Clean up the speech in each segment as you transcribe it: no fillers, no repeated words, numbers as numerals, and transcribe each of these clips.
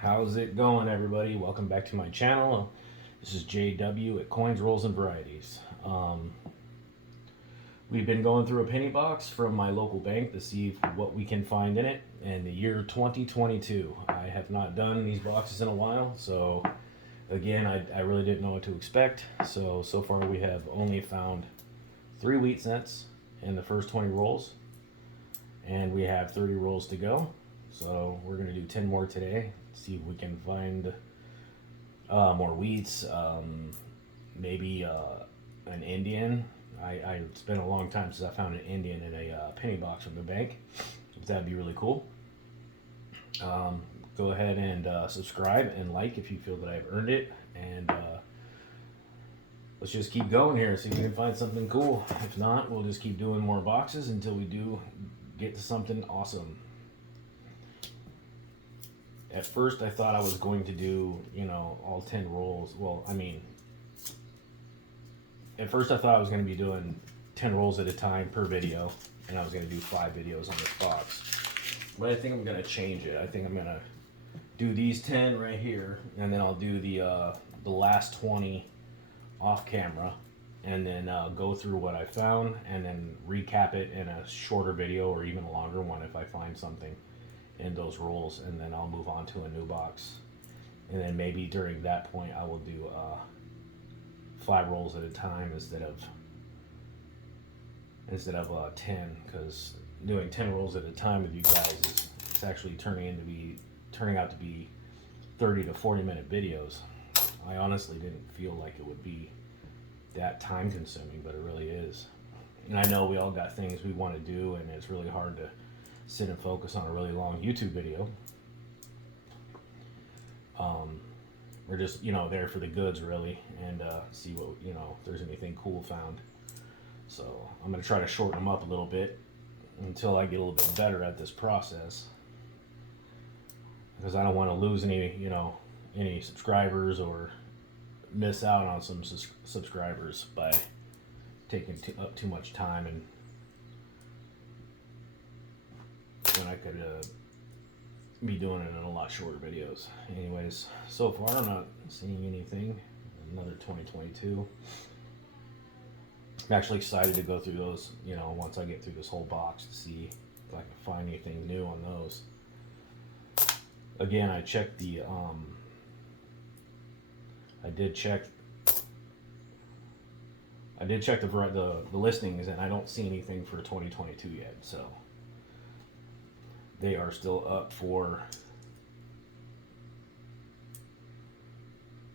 How's it going, everybody? Welcome back to my channel. This is JW at CoinsRolls&Varieties. We've been going through a penny box from my local bank to see what we can find in it in the year 2022. I have not done these boxes in a while, so again, I really didn't know what to expect. So far we have only found 3 wheat cents in the first 20 rolls, and we have 30 rolls to go. So we're going to do 10 more today, see if we can find more wheats, maybe an Indian. It's been a long time since I found an Indian in a penny box from the bank. That'd be really cool. Go ahead and subscribe and like if you feel that I've earned it. And let's just keep going here, see if we can find something cool. If not, we'll just keep doing more boxes until we do get to something awesome. At first, I thought I was going to do, all 10 rolls. Well, at first I thought I was going to be doing 10 rolls at a time per video, and I was going to do 5 videos on this box. But I think I'm going to change it. I think I'm going to do these 10 right here, and then I'll do the last 20 off camera, and then go through what I found, and then recap it in a shorter video or even a longer one if I find something in those rolls, and then I'll move on to a new box. And then maybe during that point I will do 5 rolls at a time instead of 10, because doing 10 rolls at a time with you guys it's actually turning out to be 30 to 40 minute videos. I honestly didn't feel like it would be that time consuming, but it really is. And I know we all got things we want to do, and it's really hard to sit and focus on a really long YouTube video. We're just, there for the goods, really, and see what, if there's anything cool found. So I'm going to try to shorten them up a little bit until I get a little bit better at this process, because I don't want to lose any subscribers or miss out on some subscribers by taking up too much time, and when I could be doing it in a lot shorter videos. Anyways, so far I'm not seeing anything. Another 2022. I'm actually excited to go through those, once I get through this whole box, to see if I can find anything new on those. Again, I checked the I did check the listings, and I don't see anything for 2022 yet, so they are still up for,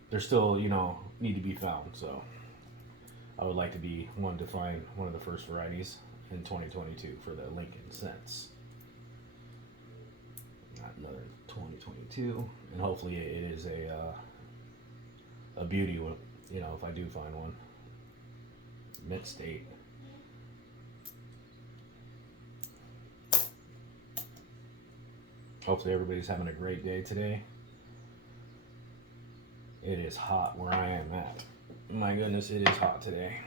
they're still, need to be found. So I would like to be one to find one of the first varieties in 2022 for the Lincoln cents. Not another 2022, and hopefully it is a beauty, if I do find one. Mint state. Hopefully everybody's having a great day today. It is hot where I am at. My goodness, it is hot today.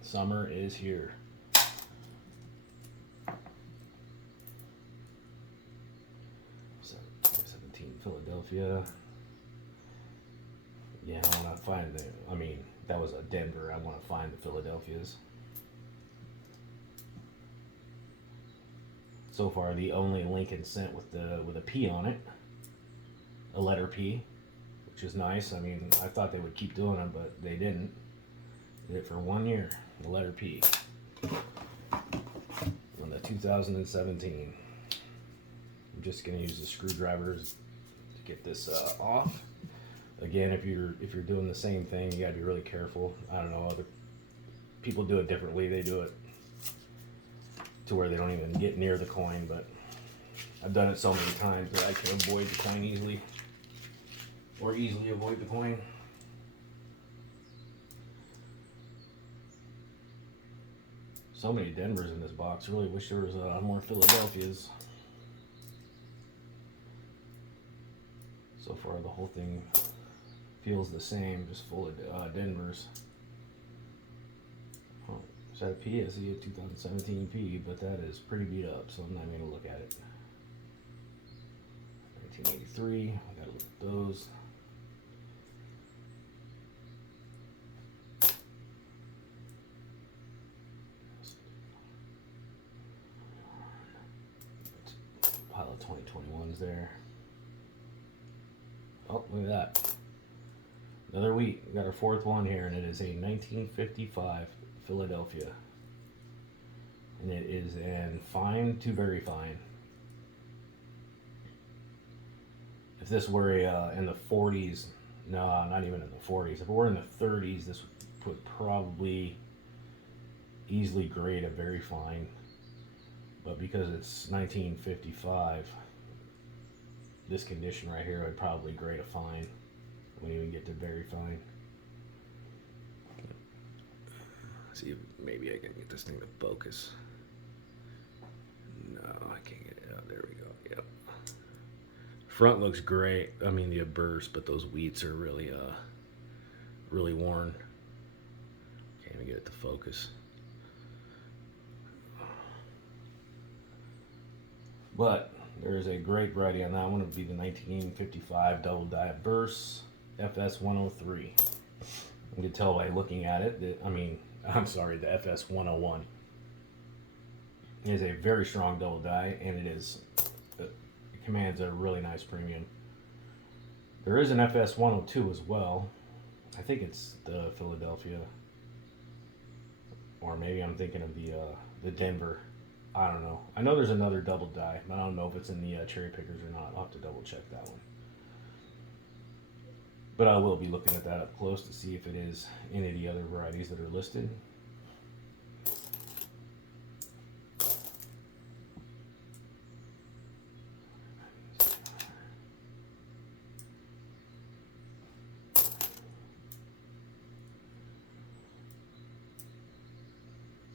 Summer is here. 17 Philadelphia. Yeah, I want to find that was a Denver. I want to find the Philadelphias. So far, the only Lincoln cent with a P on it, a letter P, which is nice. I thought they would keep doing it, but they didn't. Did it for 1 year, the letter P, on the 2017. I'm just gonna use the screwdrivers to get this off. Again, if you're doing the same thing, you gotta be really careful. I don't know, other people do it differently. They do it to where they don't even get near the coin, but I've done it so many times that I can avoid the coin easily, or easily avoid the coin. So many Denvers in this box. Really wish there was more Philadelphias. So far the whole thing feels the same, just full of Denvers. Oh, is that a P? I see a 2017 P, but that is pretty beat up, so I'm not going to look at it. 1983, we got those. Pile of 2021s there. Oh, look at that. Another wheat. We got our fourth one here, and it is a 1955 Philadelphia. And it is in fine to very fine. If this were in the 40s, no, not even in the 40s. If it were in the 30s, this would probably easily grade a very fine. But because it's 1955, this condition right here would probably grade a fine. Wouldn't even get to very fine. See if maybe I can get this thing to focus. No, I can't get it out. There we go. Yep. Front looks great. I mean the burst, but those wheats are really really worn. Can't even get it to focus. But there's a great variety on that one. It would be the 1955 double die burst FS 103. You can tell by looking at it that, I'm sorry, the FS 101. It is a very strong double die, and it commands a really nice premium. There is an FS 102 as well. I think it's the Philadelphia, or maybe I'm thinking of the Denver. I don't know. I know there's another double die, but I don't know if it's in the cherry pickers or not. I'll have to double check that one. But I will be looking at that up close to see if it is any of the other varieties that are listed.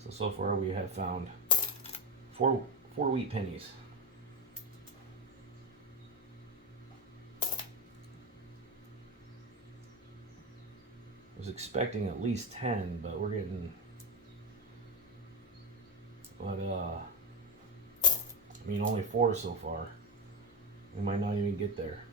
So far we have found four wheat pennies. I was expecting at least 10, but we're getting, only 4 so far. We might not even get there.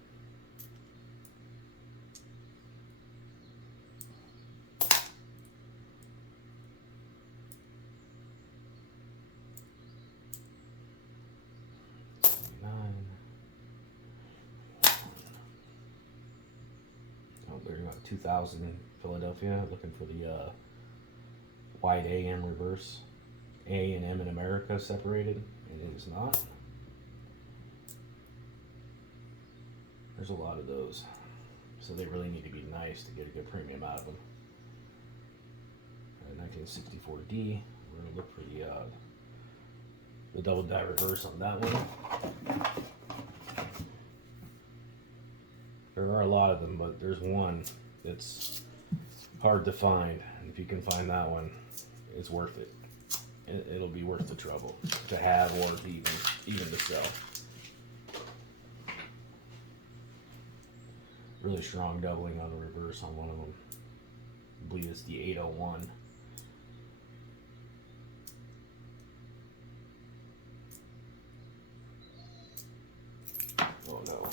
There's about 2000 Philadelphia, looking for the wide AM reverse. A and M in America separated, and it is not. There's a lot of those, so they really need to be nice to get a good premium out of them. 1964D, we're going to look for the double die reverse on that one. There are a lot of them, but there's one that's hard to find. And if you can find that one, it's worth it. It'll be worth the trouble to have or to even to sell. Really strong doubling on the reverse on one of them. I believe it's the 801. Oh no.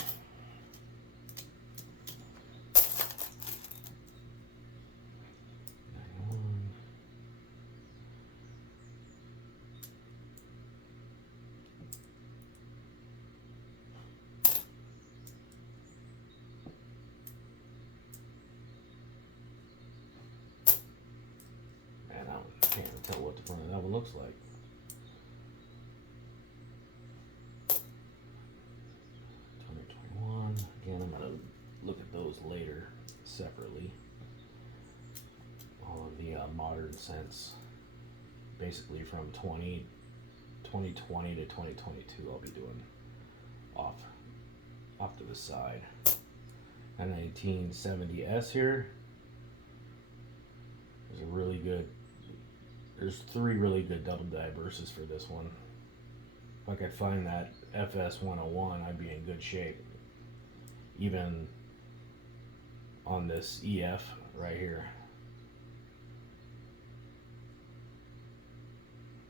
Can't even tell what the front of that one looks like. Again, I'm going to look at those later separately. All of the modern sense, basically from 2020 to 2022, I'll be doing off to the side. A 1970S here. There's 3 really good double die bursts for this one. If I could find that FS 101, I'd be in good shape. Even on this EF right here.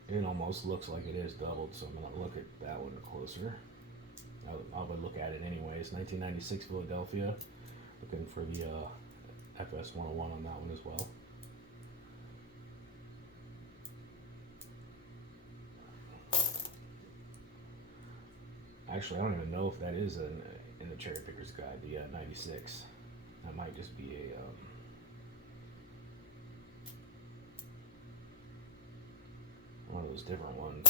It almost looks like it is doubled, so I'm going to look at that one closer. I would look at it anyways. 1996 Philadelphia. Looking for the FS 101 on that one as well. Actually, I don't even know if that is in the Cherry Picker's Guide, the 96. That might just be a one of those different ones.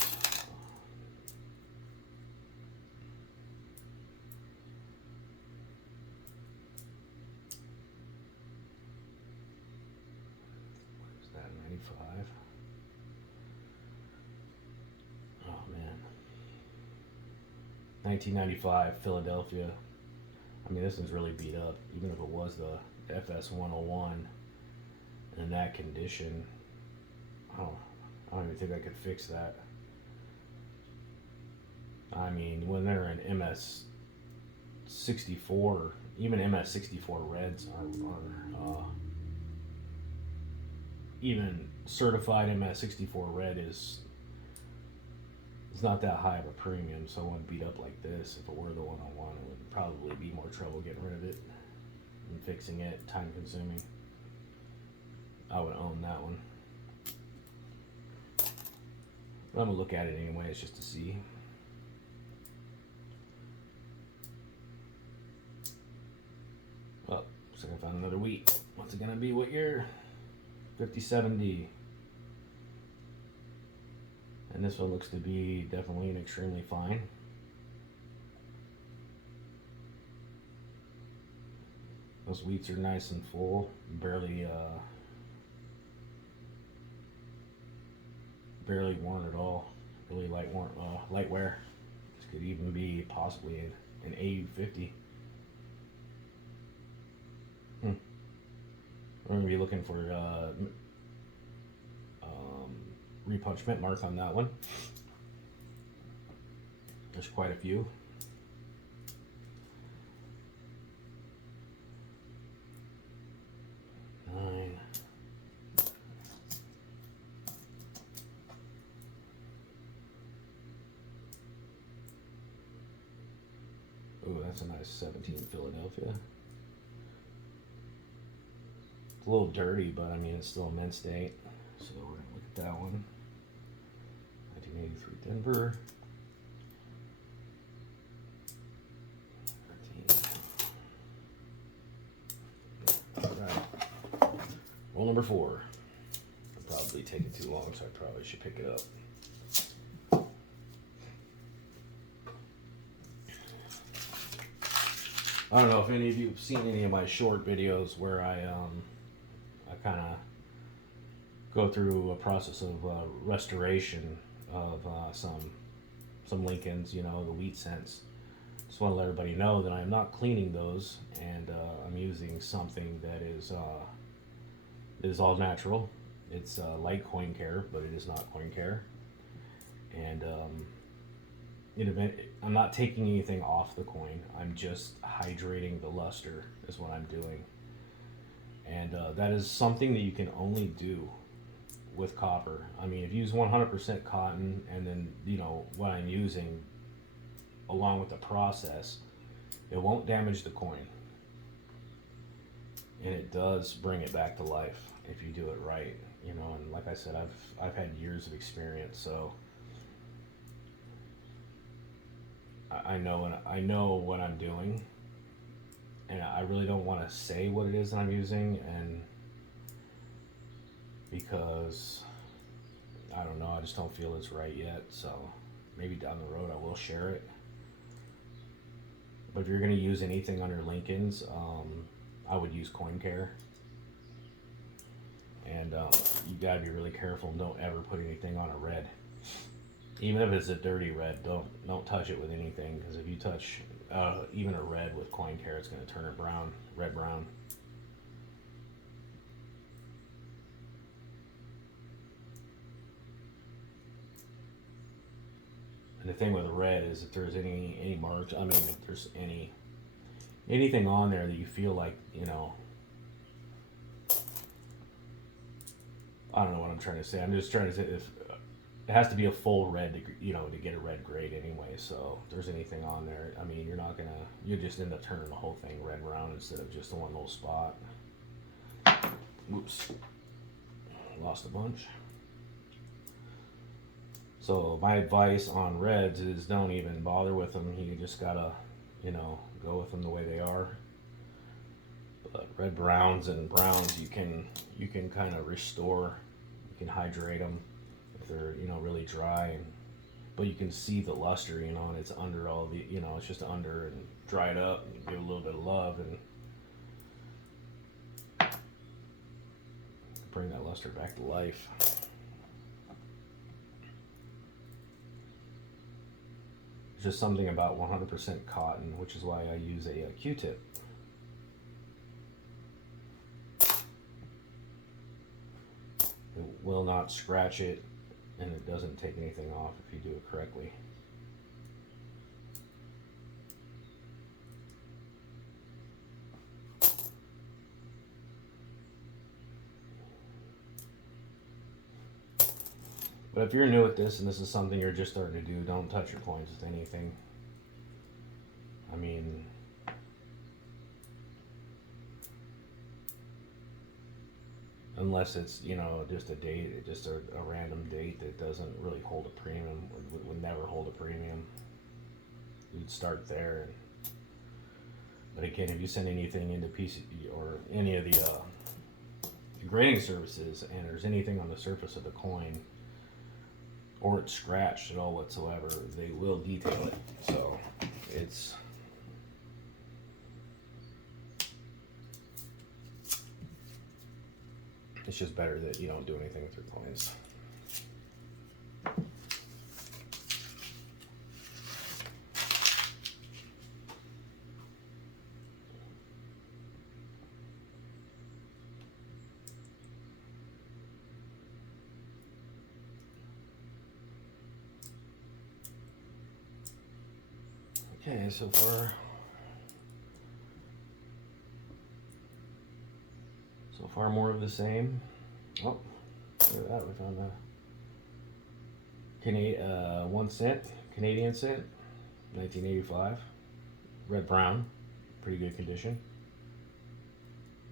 What is that, 95? Oh man. 1995 Philadelphia. I mean, this one's really beat up. Even if it was the FS 101 in that condition, I don't even think I could fix that. I mean, when they're in MS 64, even MS 64 reds are even certified MS 64 red is not that high of a premium, so it wouldn't beat up like this. If it were the 101, it would probably be more trouble getting rid of it and fixing it, time consuming. I would own that one. But I'm gonna look at it anyways just to see. Well, looks like I found another wheat. What's it gonna be? What year? 5070. And this one looks to be definitely an extremely fine. Those wheats are nice and full, barely worn at all. Really light wear. This could even be possibly an AU50. We're gonna be looking for repunch mint mark on that one. There's quite a few. Nine. Ooh, that's a nice 17 Philadelphia. It's a little dirty, but I mean it's still a mint state. So we're gonna look at that one. 1983 Denver. 13. All right. Roll number 4. I'll probably take it too long, so I probably should pick it up. I don't know if any of you have seen any of my short videos where I kind of go through a process of restoration of some Lincolns, you know, the wheat cents. Just want to let everybody know that I am not cleaning those, and I'm using something that is all natural. It's like coin care, but it is not coin care. And I'm not taking anything off the coin. I'm just hydrating the luster is what I'm doing. And that is something that you can only do with copper. I mean, if you use 100% cotton, and then, you know, what I'm using along with the process, it won't damage the coin. And it does bring it back to life if you do it right, you know. And like I said, I've had years of experience, so I know what I'm doing, and I really don't want to say what it is that I'm using, and because I don't know, I just don't feel it's right yet. So maybe down the road I will share it. But if you're going to use anything on your Lincolns, I would use coin care, and you gotta be really careful and don't ever put anything on a red. Even if it's a dirty red, don't touch it with anything, because if you touch even a red with coin care, it's going to turn it brown, red brown. And the thing with a red is if there's any marks, I mean, if there's anything on there that you feel like, you know, I don't know what I'm trying to say. I'm just trying to say, it has to be a full red to, to get a red grade anyway. So if there's anything on there, I mean, you just end up turning the whole thing red brown instead of just one little spot. Oops, lost a bunch. So my advice on reds is don't even bother with them. You just gotta, go with them the way they are. But red browns and browns, you can kind of restore. You can hydrate them if they're really dry, but you can see the luster, and it's under all the, it's just under and dry it up and give it a little bit of love and bring that luster back to life. There's just something about 100% cotton, which is why I use a Q-tip. It will not scratch it, and it doesn't take anything off if you do it correctly. But if you're new at this and this is something you're just starting to do, don't touch your coins with anything. I mean, unless it's, just a date, just a random date that doesn't really hold a premium, or would never hold a premium. You'd start there. But again, if you send anything into PC or any of the grading services and there's anything on the surface of the coin, or it's scratched at all whatsoever, they will detail it. So it's just better that you don't do anything with your coins. Okay, so far more of the same. Oh, look at that, we found a 1 cent, Canadian cent, 1985, red brown, pretty good condition.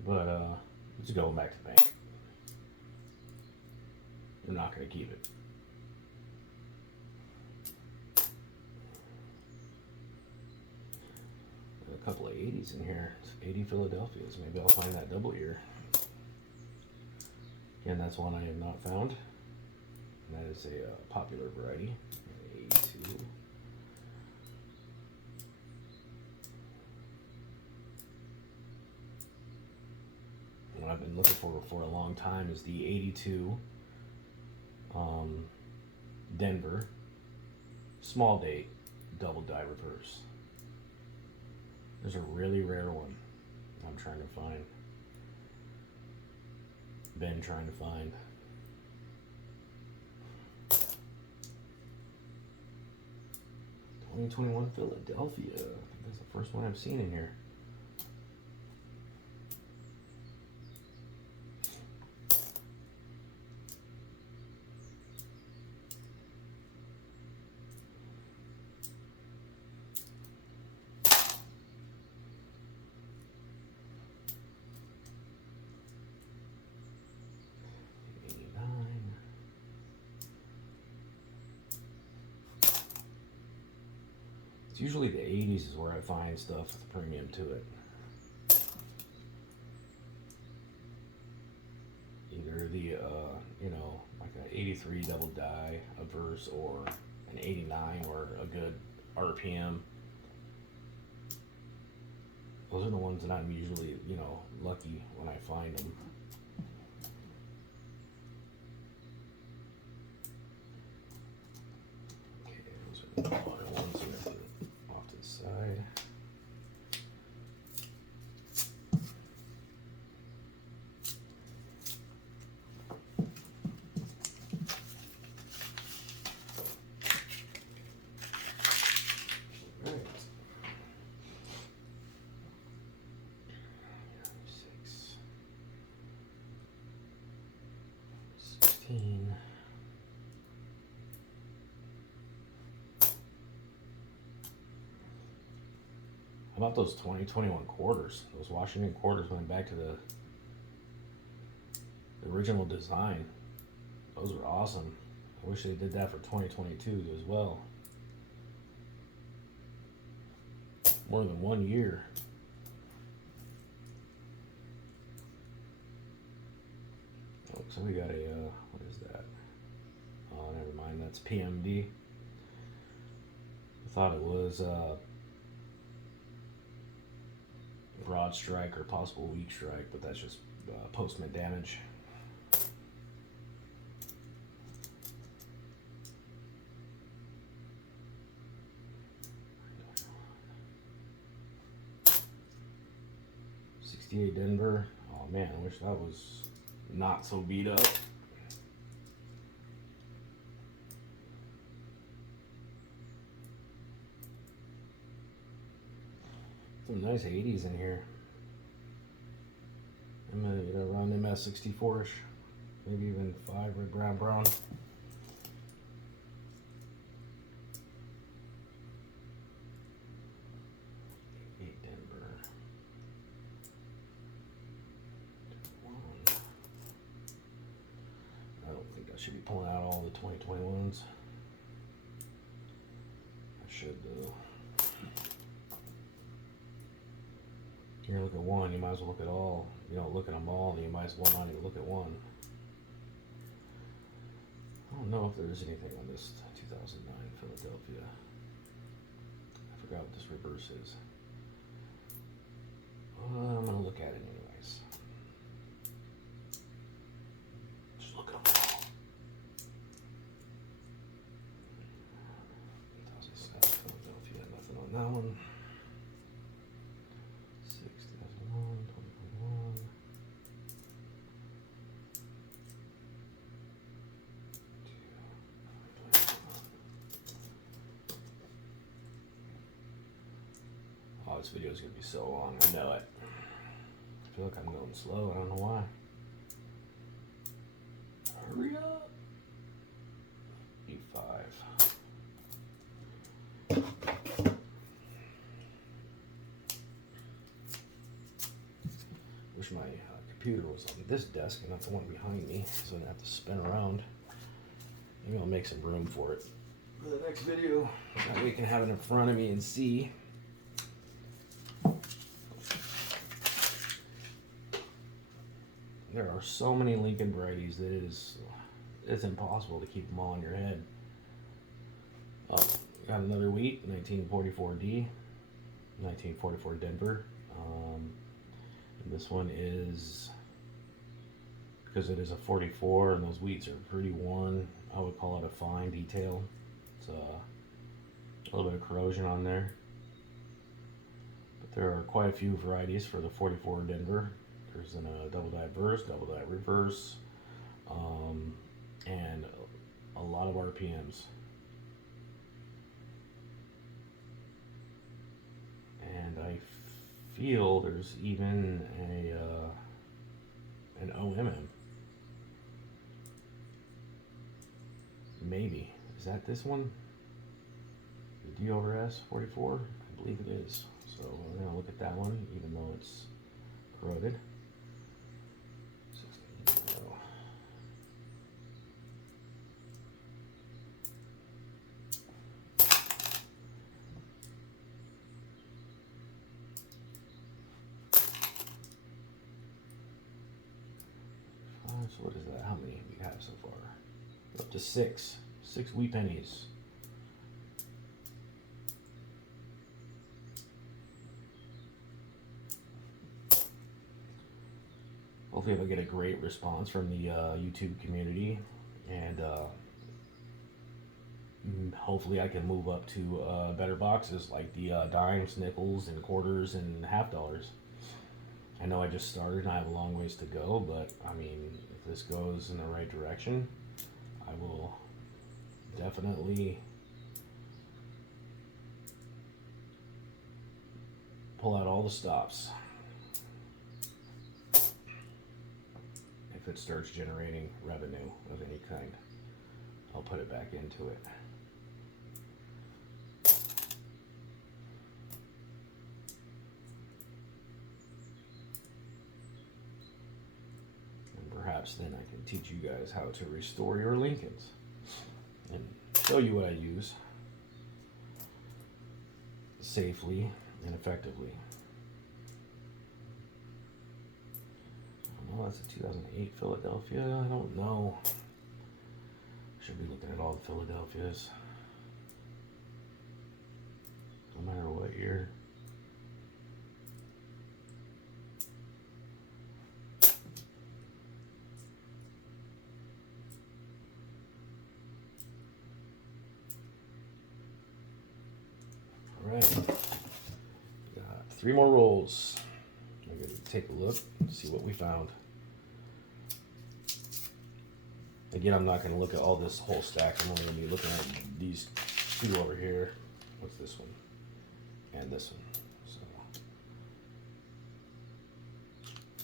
But it's going back to the bank. I'm not going to keep it. A couple of 80s in here. It's 80 Philadelphias. Maybe I'll find that double ear. Again, that's one I have not found. And that is a popular variety. 82. What I've been looking for a long time is the 82 Denver small date double die reverse. There's a really rare one I'm trying to find. Been trying to find. $2021 Philadelphia. I think that's the first one I've seen in here. It's usually the 80s is where I find stuff with a premium to it. Either the, like an 83 double die, a verse, or an 89, or a good RPM. Those are the ones that I'm usually, lucky when I find them. Okay, those are the water ones here off to the side. How about those 2021 quarters? Those Washington quarters went back to the original design. Those were awesome. I wish they did that for 2022 as well. More than 1 year. Oh, so we got a, what is that? Oh, never mind, that's PMD. I thought it was broad strike or possible weak strike, but that's just postment damage. Denver. Oh man, I wish that was not so beat up. Some nice 80s in here. I'm gonna get around MS64ish, maybe even 5 red, brown. Should be pulling out all the 2021s. I should though. You're gonna look at one, you might as well look at all. You don't look at them all, and you might as well not even look at one. I don't know if there's anything on this 2009 Philadelphia. I forgot what this reverse is. I'm gonna look at it anyways. Just look at them all. 2007 Philadelphia, nothing on that one. 2001, 2021. Oh, this video is gonna be so long. I know it. I feel like I'm going slow. I don't know why. Hurry up. E5. Wish my computer was on this desk and not the one behind me, so I don't have to spin around. Maybe I'll make some room for it for the next video. That way I can have it in front of me and see. There are so many Lincoln varieties that it's impossible to keep them all in your head. Oh, got another wheat, 1944D, 1944 Denver. And this one is, because it is a 44 and those wheats are pretty worn, I would call it a fine detail. It's a little bit of corrosion on there. But there are quite a few varieties for the 44 Denver. There's a double die verse, double die reverse, and a lot of RPMs. And I feel there's even an OMM. Maybe. Is that this one? The D over S 44? I believe it is. So we're going to look at that one, even though it's corroded. So what is that? How many we have so far? We're up to 6 wheat pennies. Hopefully I'll get a great response from the YouTube community, and hopefully I can move up to better boxes like the dimes, nickels, and quarters, and half dollars. I know I just started and I have a long ways to go, but I mean, if this goes in the right direction, I will definitely pull out all the stops if it starts generating revenue of any kind. I'll put it back into it. perhaps then I can teach you guys how to restore your Lincolns and show you what I use safely and effectively. Oh, that's a 2008 Philadelphia. I don't know. Should be looking at all the Philadelphias, no matter what year. All right, got 3 more rolls. I'm gonna take a look and see what we found. Again, I'm not going to look at all this whole stack. I'm only going to be looking at these 2 over here. What's this one? And this one. So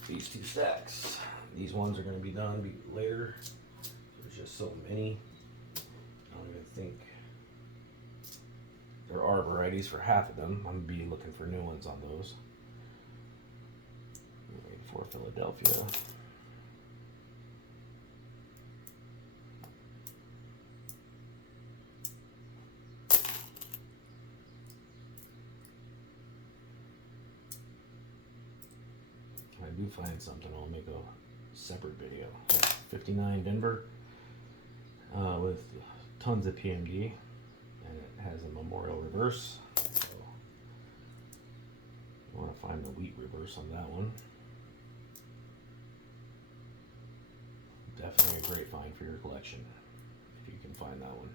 these 2 stacks. These ones are going to be done later. There's just so many. I don't even think there are varieties for half of them. I'm going to be looking for new ones on those. I'm waiting for Philadelphia. Do find something, I'll make a separate video. 59 Denver with tons of PMD, and it has a memorial reverse. So you want to find the wheat reverse on that one. Definitely a great find for your collection if you can find that one.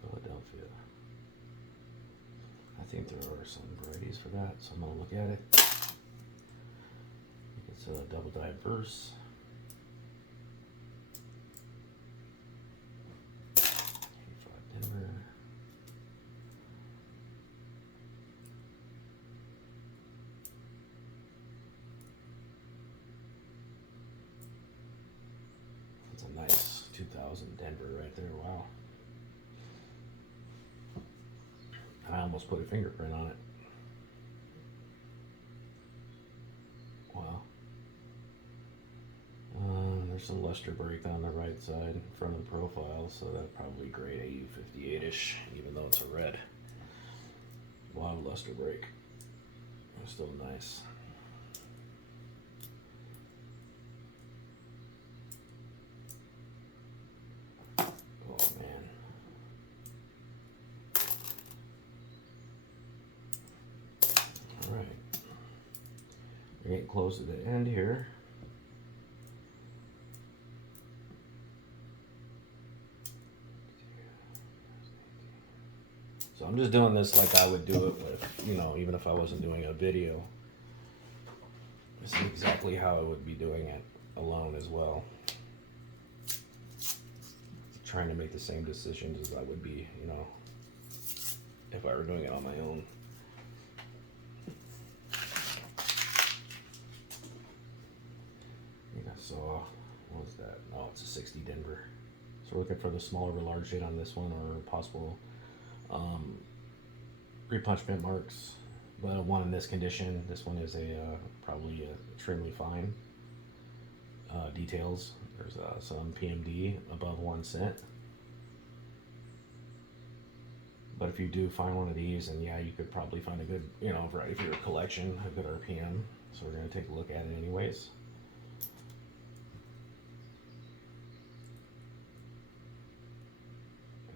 Philadelphia. I think there are some varieties for that, so I'm going to look at it. It's a double diverse. Denver. That's a nice 2000 Denver right there. Wow. I almost put a fingerprint on it. Wow. There's some luster break on the right side in front of the profile, so that's probably grade AU 58-ish, even though it's a red. A lot of luster break. It's still nice. Oh man. Alright. We're getting close to the end here. So I'm just doing this like I would do it with, you know, even if I wasn't doing a video. This is exactly how I would be doing it alone as well. Trying to make the same decisions as I would be, you know, if I were doing it on my own. I think I saw, what was that? Oh, it's a 60 Denver. So we're looking for the smaller or large shade on this one, or possible repunchment marks, but one in this condition. This one is a probably extremely fine details. There's some PMD above 1 cent. But if you do find one of these, and yeah, you could probably find a good, you know, variety for your collection, a good RPM. So we're going to take a look at it anyways.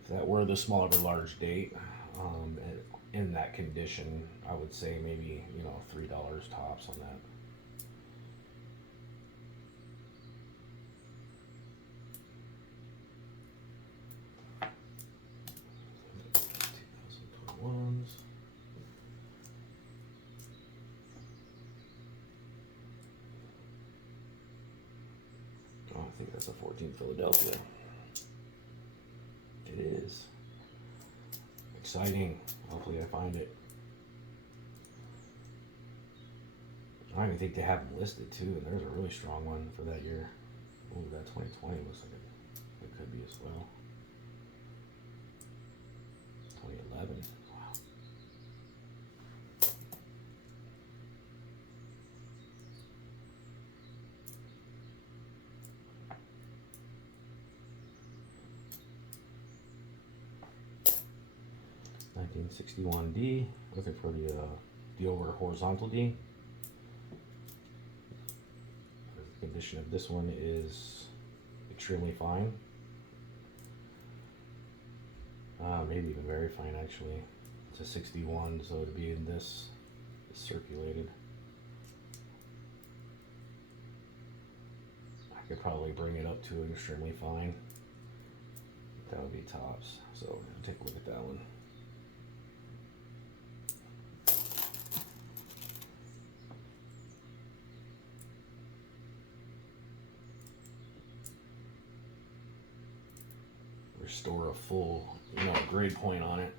If that were the smaller or large date, in that condition, I would say maybe, you know, $3 tops on that. Oh, I think that's a 14 Philadelphia. It is. Exciting. Hopefully I find it. I don't even think they have them listed too, and there's a really strong one for that year. Oh, that 2020 looks like it could be as well. 2011. Wow. $1961D. Looking for the over horizontal D. The condition of this one is extremely fine. Maybe even very fine actually. It's a 61, so it'd be in this circulated. I could probably bring it up to an extremely fine. That would be tops. So take a look at that one. Restore a full, grade point on it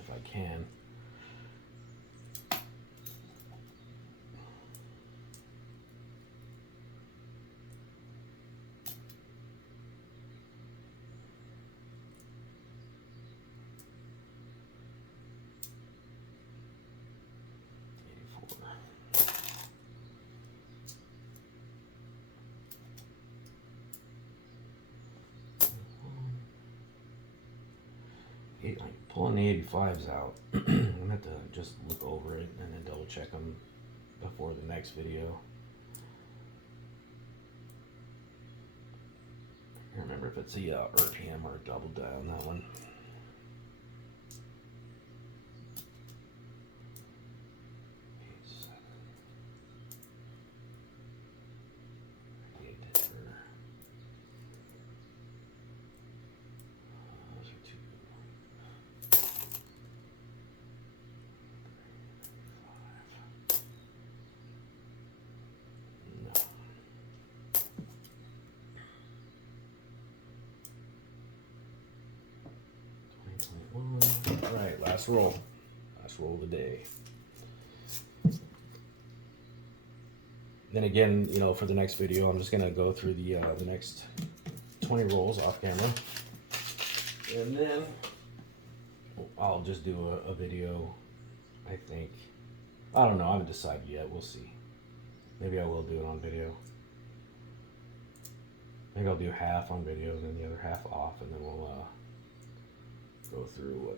if I can. I'm pulling the 85s out. I'm gonna have to just look over it and then double check them before the next video. I can't remember if it's a RPM or a double dial on that one. Alright, last roll. Last roll of the day. Then again, for the next video, I'm just going to go through the next 20 rolls off camera. And then I'll just do a video, I think. I don't know, I haven't decided yet. We'll see. Maybe I will do it on video. Maybe I'll do half on video and then the other half off, and then we'll go through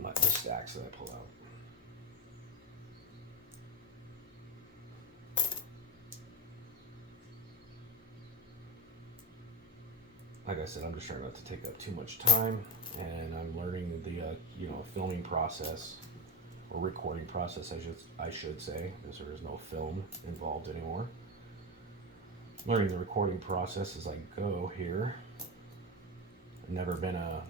the stacks that I pull out. Like I said, I'm just trying not to take up too much time, and I'm learning the filming process, or recording process, I should say, because there is no film involved anymore. Learning the recording process as I go here. I've never been a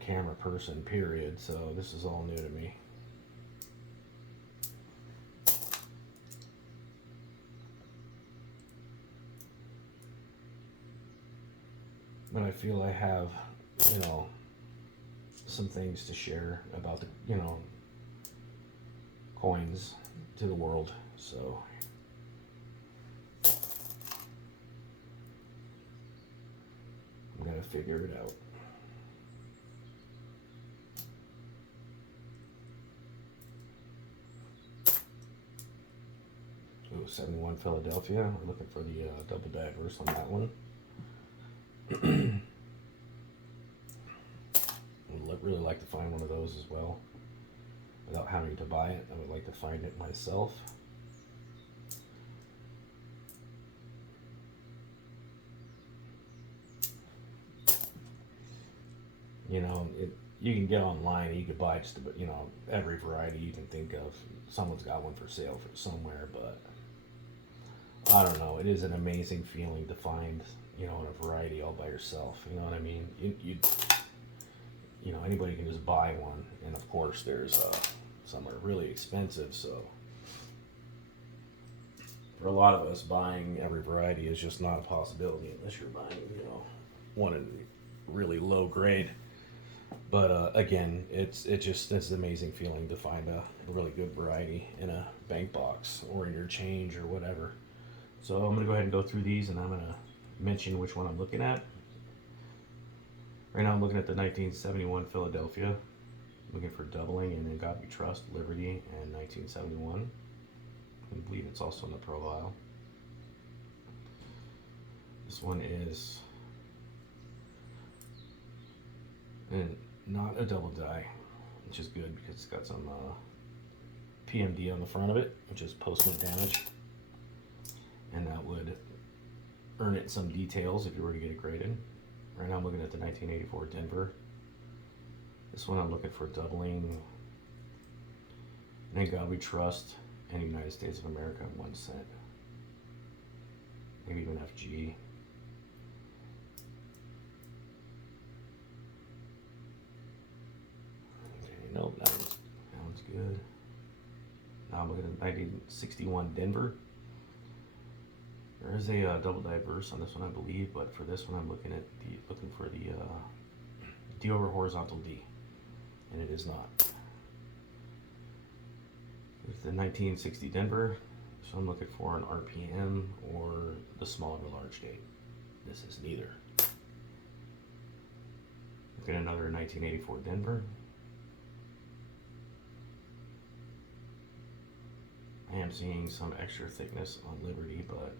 camera person, period, so this is all new to me. But I feel I have, some things to share about the, coins to the world, so I'm gonna figure it out. Ooh, 71 Philadelphia. We're looking for the double diverse on that one. I'd really like to find one of those as well. Without having to buy it, I would like to find it myself. You can get online, you can buy just about, every variety you can think of. Someone's got one for sale for somewhere, but I don't know. It is an amazing feeling to find, a variety all by yourself. You know what I mean? Anybody can just buy one, and of course there's some are really expensive, so for a lot of us, buying every variety is just not a possibility unless you're buying, one in really low grade. But again, it's an amazing feeling to find a really good variety in a bank box or in your change or whatever. So I'm gonna go ahead and go through these, and I'm gonna mention which one I'm looking at. Right now I'm looking at the 1971 Philadelphia, looking for doubling, and then God We Trust, Liberty, and 1971. I believe it's also in the profile. This one is and not a double die, which is good because it's got some PMD on the front of it, which is postment damage, and that would earn it some details if you were to get it graded. Right now I'm looking at the 1984 Denver. This one I'm looking for doubling, and God We Trust, and United States of America 1 cent. Maybe even FG. Okay, nope, that one's good. Now I'm looking at 1961 Denver. There is a double diverse on this one, I believe, but for this one I'm looking for the D over horizontal D, and it is not. It's the 1960 Denver, so I'm looking for an RPM or the small or large date. This is neither. Looking at another 1984 Denver. I am seeing some extra thickness on Liberty, but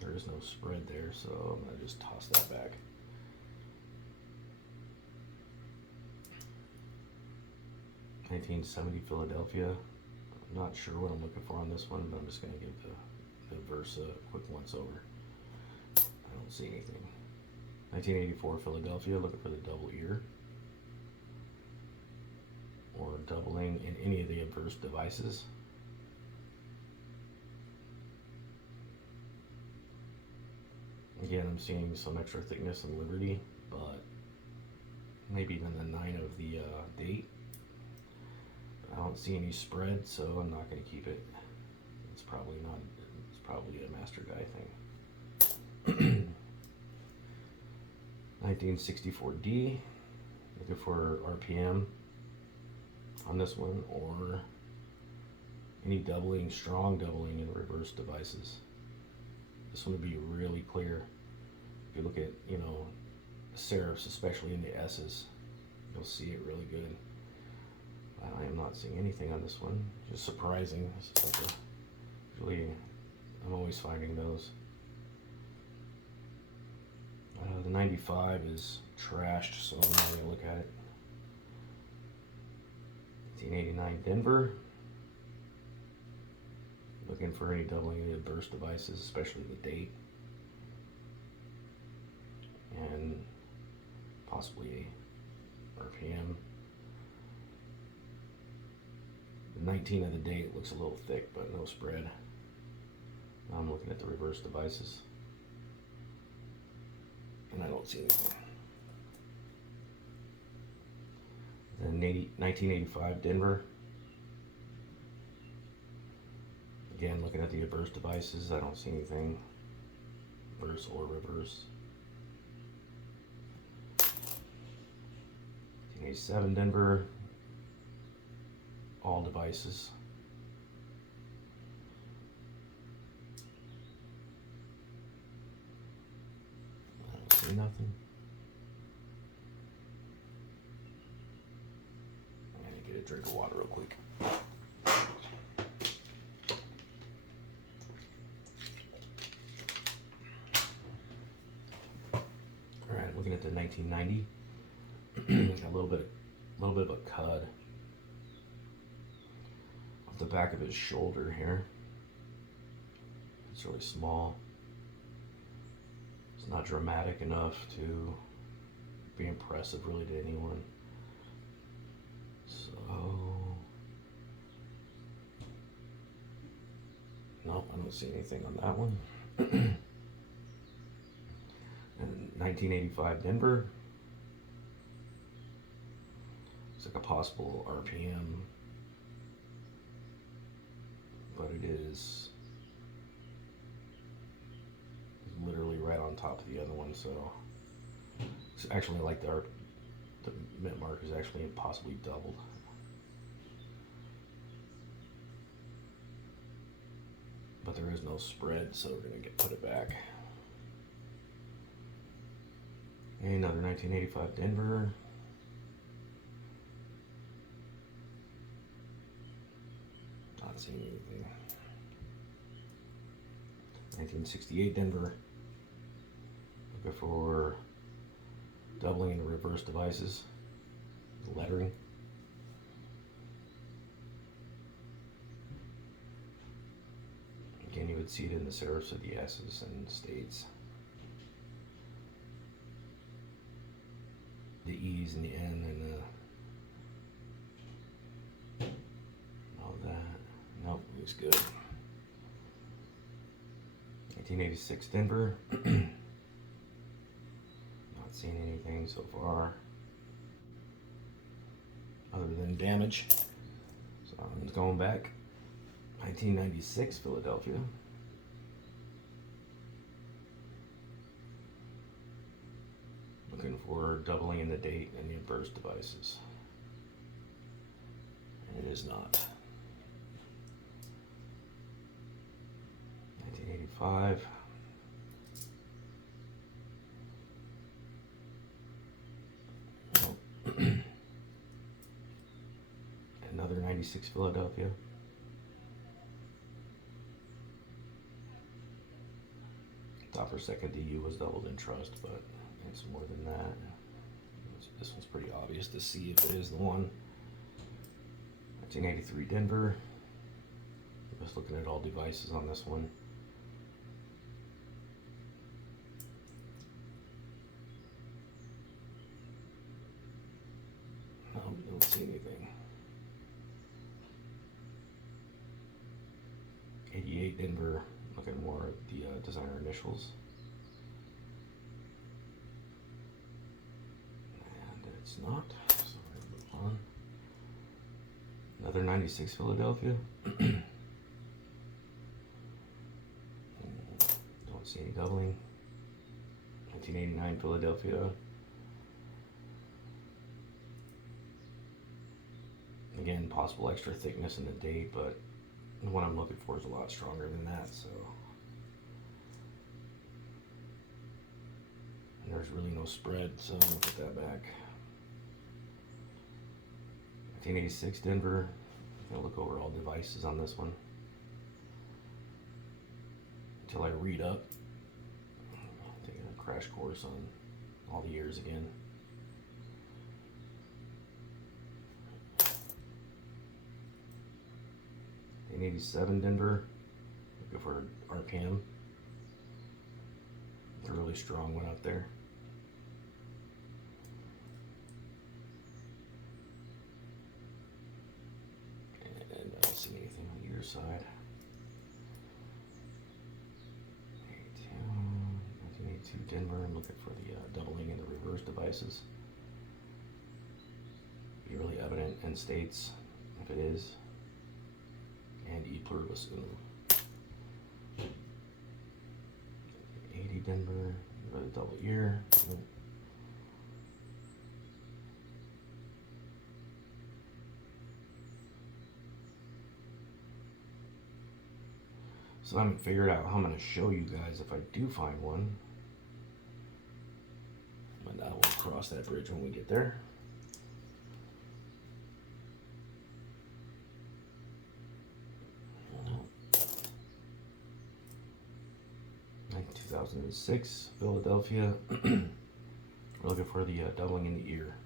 there is no spread there, so I'm going to just toss that back. (1970) Philadelphia. I'm not sure what I'm looking for on this one, but I'm just going to give the verse a quick once over. I don't see anything. 1984 Philadelphia, looking for the double ear or doubling in any of the adverse devices. Again, I'm seeing some extra thickness in Liberty, but maybe even the 9 of the date. I don't see any spread, so I'm not going to keep it. It's probably a Master Guy thing. 1964D, looking for RPM on this one, or any doubling, strong doubling in reverse devices. This one would be really clear. If you look at, serifs, especially in the S's, you'll see it really good. I am not seeing anything on this one. Just surprising. Usually, I'm always finding those. The 95 is trashed, so I'm not going to look at it. 1989 Denver. Looking for any doubling of the adverse devices, especially the date. And possibly a RPM. The 19 of the date looks a little thick, but no spread. Now I'm looking at the reverse devices, and I don't see anything. The 1985 Denver. Again, looking at the adverse devices, I don't see anything verse or reverse. 1987 Denver. All devices. I don't see nothing. I'm gonna get a drink of water real quick. Alright, looking at the 1990. Got a little bit of a cud off the back of his shoulder here. It's really small. It's not dramatic enough to be impressive really to anyone. So, nope, I don't see anything on that one. And 1985 Denver. It's like a possible RPM, but it is literally right on top of the other one, so it's actually like the The mint mark is actually impossibly doubled. But there is no spread, so we're gonna put it back. Another 1985 Denver. Not seeing anything. 1968 Denver. Looking for doubling in the reverse devices. The lettering. Again, you would see it in the serifs of the S's and states. The E's and the N and the all that. Nope, it was good. 1986 Denver. Not seeing anything so far other than damage. So I'm going back. 1996 Philadelphia. Looking for doubling in the date and the inverse devices. And it is not. 1985. Nope. Another 96 Philadelphia. Thought for a second the U was doubled in trust, but it's more than that. This one's pretty obvious to see if it is the one. 1983 Denver. Just looking at all devices on this one. No, we don't see anything. 88 Denver. Looking more at the designer initials. And it's not, so we're gonna move on. Another 96 Philadelphia. Don't see any doubling. 1989 Philadelphia. Again, possible extra thickness in the date, but the one I'm looking for is a lot stronger than that, so. And there's really no spread, so I'm gonna put that back. 1986 Denver. I'm gonna look over all devices on this one until I read up. I'm taking a crash course on all the years again. 87 Denver. Looking for RPM. It's a really strong one up there. And I don't see anything on your side. 1982 Denver. I'm looking for the doubling in the reverse devices. Be really evident in states if it is. And E pluribus unum. 80 Denver, another double ear. So I haven't figured out how I'm going to show you guys if I do find one. But I will cross that bridge when we get there. 2006 Philadelphia. We're looking for the doubling in the ear.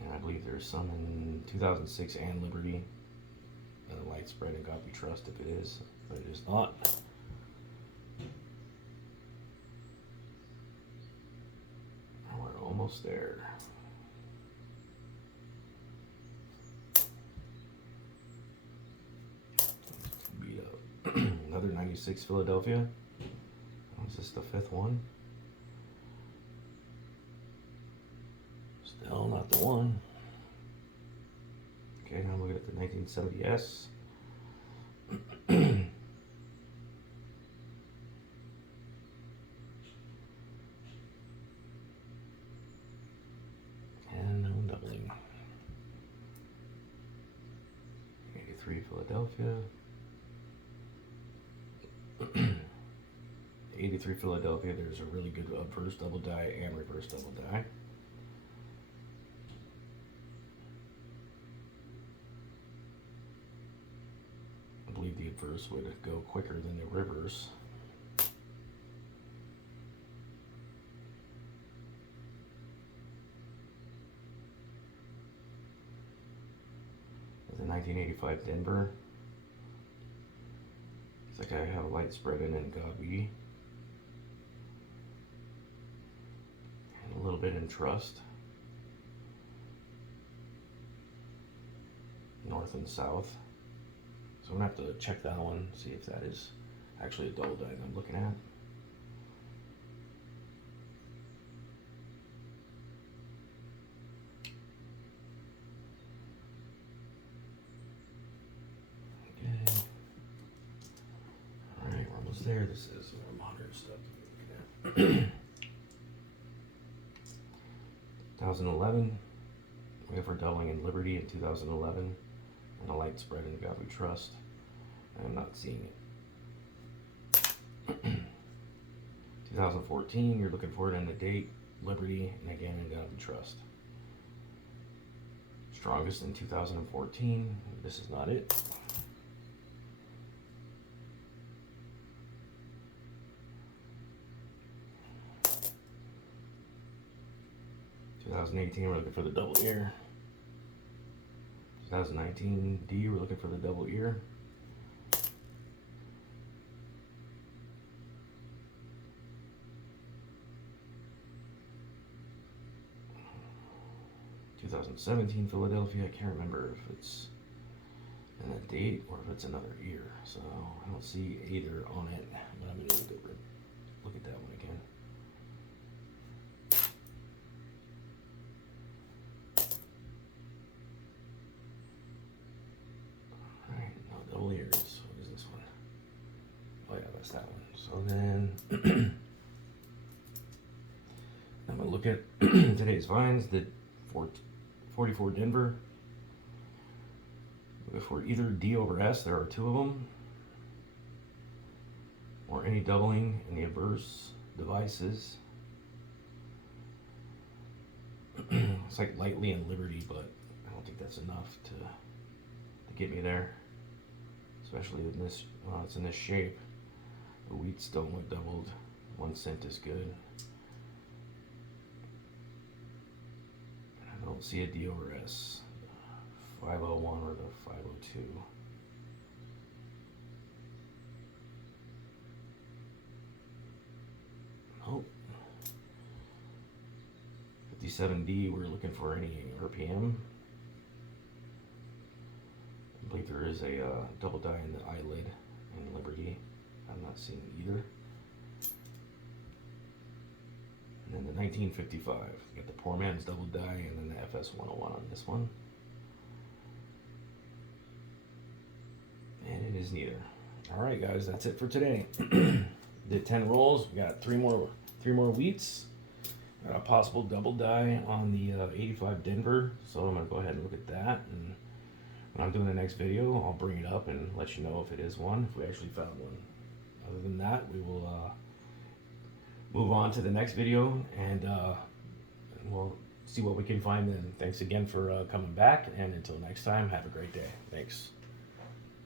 And I believe there's some in 2006 and Liberty. And the light spread and God we trust if it is, but it is not. And we're almost there. Beat up. Another 96 Philadelphia. Is this the fifth one? Still not the one. Okay, now I'm looking at the 1970S. 83 Philadelphia. 83 Philadelphia, there's a really good obverse double die and reverse double die. I believe the obverse would go quicker than the reverse. The 1985 Denver. It's like I have a light spread in Gabi. And a little bit in Trust. North and South. So I'm gonna have to check that one, see if that is actually a double die that I'm looking at. Okay. Alright, we're almost there. This is modern stuff to be looking at. 2011. We have our doubling in Liberty in 2011. And a light spread in Gabi Trust. I am not seeing it. 2014, you're looking for it in the date, Liberty, and again in Gabi Trust. Strongest in 2014. This is not it. We're looking for the double ear. 2019 D, we're looking for the double ear. '17 Philadelphia, I can't remember if it's in a date or if it's another ear, so I don't see either on it, but I'm gonna look at that one again. Double ears. What is this one? Oh yeah, that's that one. So then I'm gonna look at today's finds. The 44 Denver. For either D over S, there are two of them, or any doubling in the obverse devices. It's like lightly in Liberty, but I don't think that's enough to get me there. Especially in this, it's in this shape. The wheats don't look doubled. 1 cent is good. I don't see a D over S. 501 or the 502. Nope. 57D, we're looking for any RPM. I believe there is a double die in the eyelid in Liberty. I'm not seeing either. And then the 1955. You got the Poor Man's double die and then the FS 101 on this one. And it is neither. Alright guys, that's it for today. Did 10 rolls. We got three more wheats. Got a possible double die on the 85 Denver. So I'm gonna go ahead and look at that, and when I'm doing the next video, I'll bring it up and let you know if it is one, if we actually found one. Other than that, we will move on to the next video, and we'll see what we can find then. Thanks again for coming back, and until next time, have a great day. Thanks.